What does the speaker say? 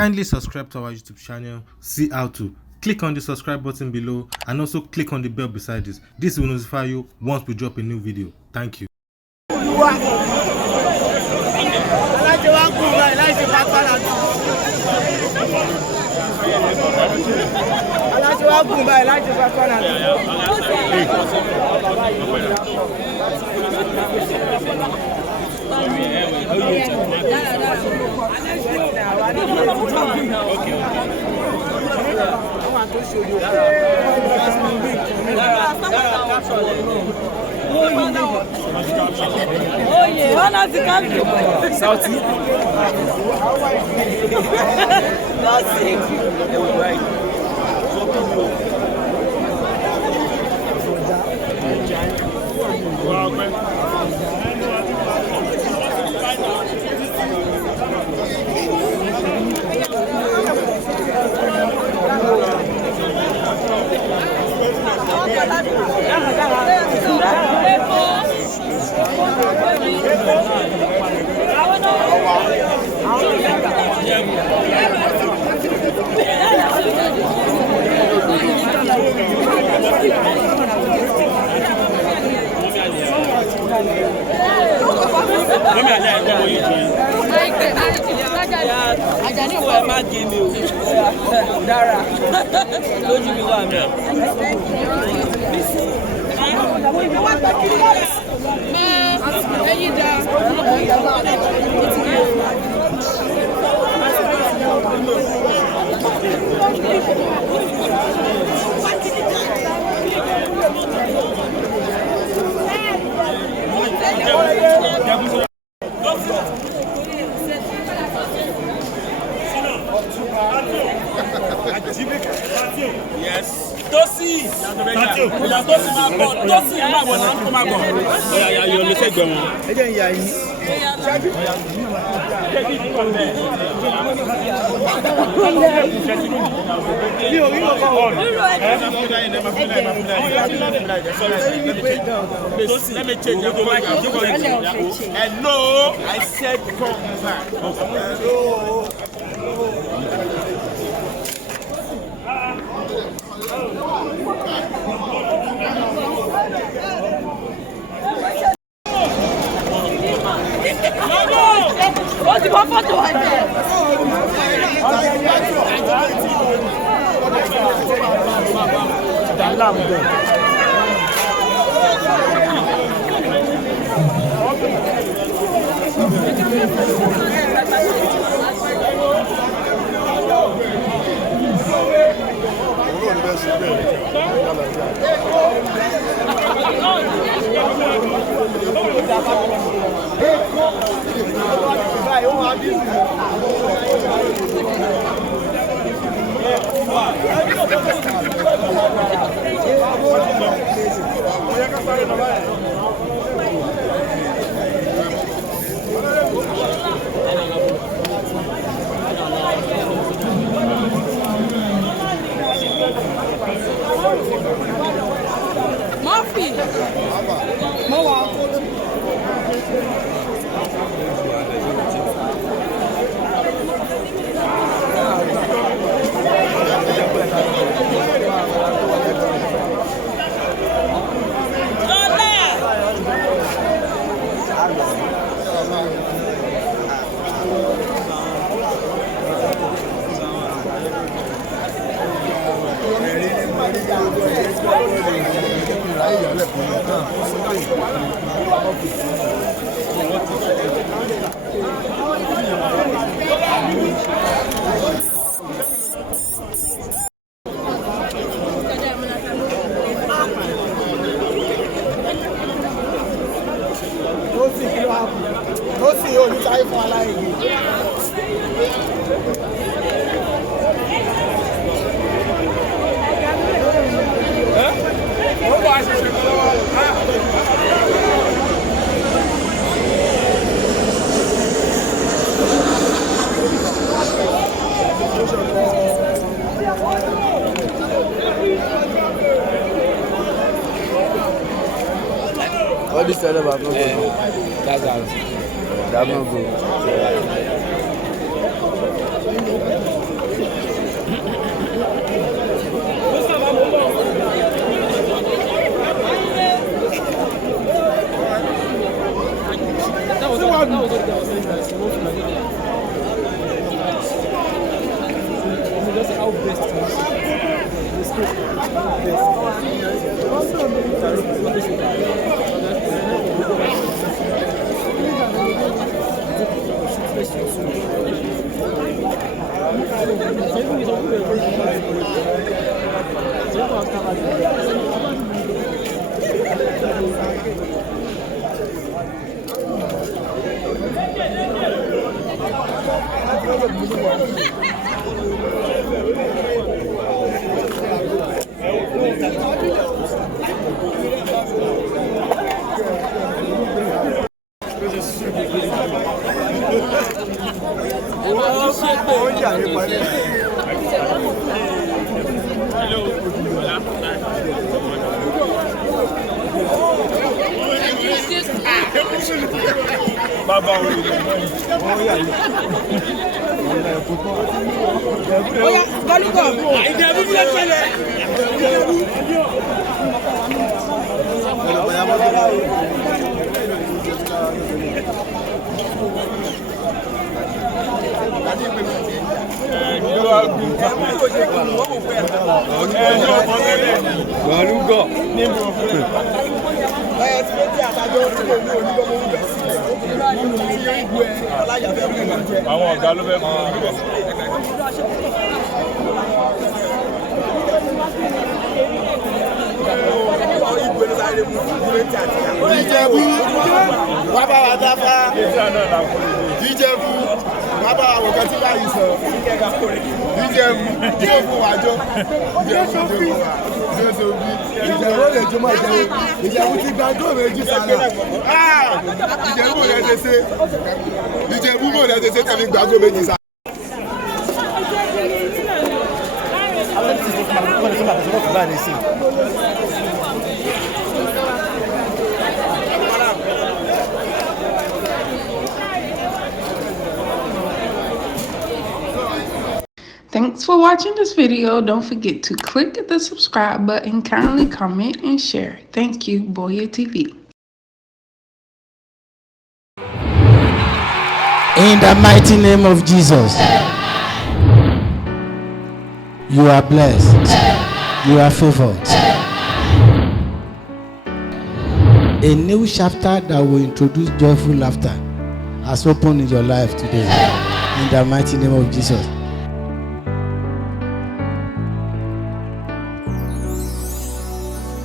Kindly subscribe to our YouTube channel, see how to. Click on the subscribe button below and also click on the bell beside this. This will notify you once we drop a new video. Thank you. Oh yeah, one of the country. Sauti. Yes. Tosi. Tosi ma bọ̀. Tosi ma bọ̀ náà kó ma bọ̀. Oya yọ lè ṣẹ́gbẹ̀ wọn. Ẹ jẹ́ ìyá yín. Mi ò rí ọkọ̀ wọn. Tosi, let me change your mic. Hello, I said come back. Hello. What's the photo right there? Murphy. Tosi yóò ní sáyé fún aláìní. Ó bọ̀ àṣẹṣẹ lọ́wọ́. All this setup have not go. That's out. They have not go. Bàbá wo ni? Oya, Galugo. Ìjẹ̀bú bí ló ṣẹlẹ̀. Galugo. Àwọn ọ̀gá ló fẹ́ fún un. Ìjẹ̀bú wá bá wa dáfá. Ìjẹ̀bú wá bá wa wò kẹ́tí báyìí sọ. Ìjẹ̀bú yóò fún wa jọ. Ìjẹ̀bú lè jó mọ́ Ìjẹ̀bú. Ìjẹ̀bú ti gba góò méjì sára. Ìjẹ̀bú lè ṣe ṣe. Ìjẹ̀bú mò lè ṣe ṣe tẹ̀mí gba góò méjì sára. Thanks for watching this video. Don't forget to click the subscribe button, kindly comment and share. Thank you, Boya TV. In the mighty name of Jesus, you are blessed. You are favored. A new chapter that will introduce joyful laughter has opened in your life today. In the mighty name of Jesus.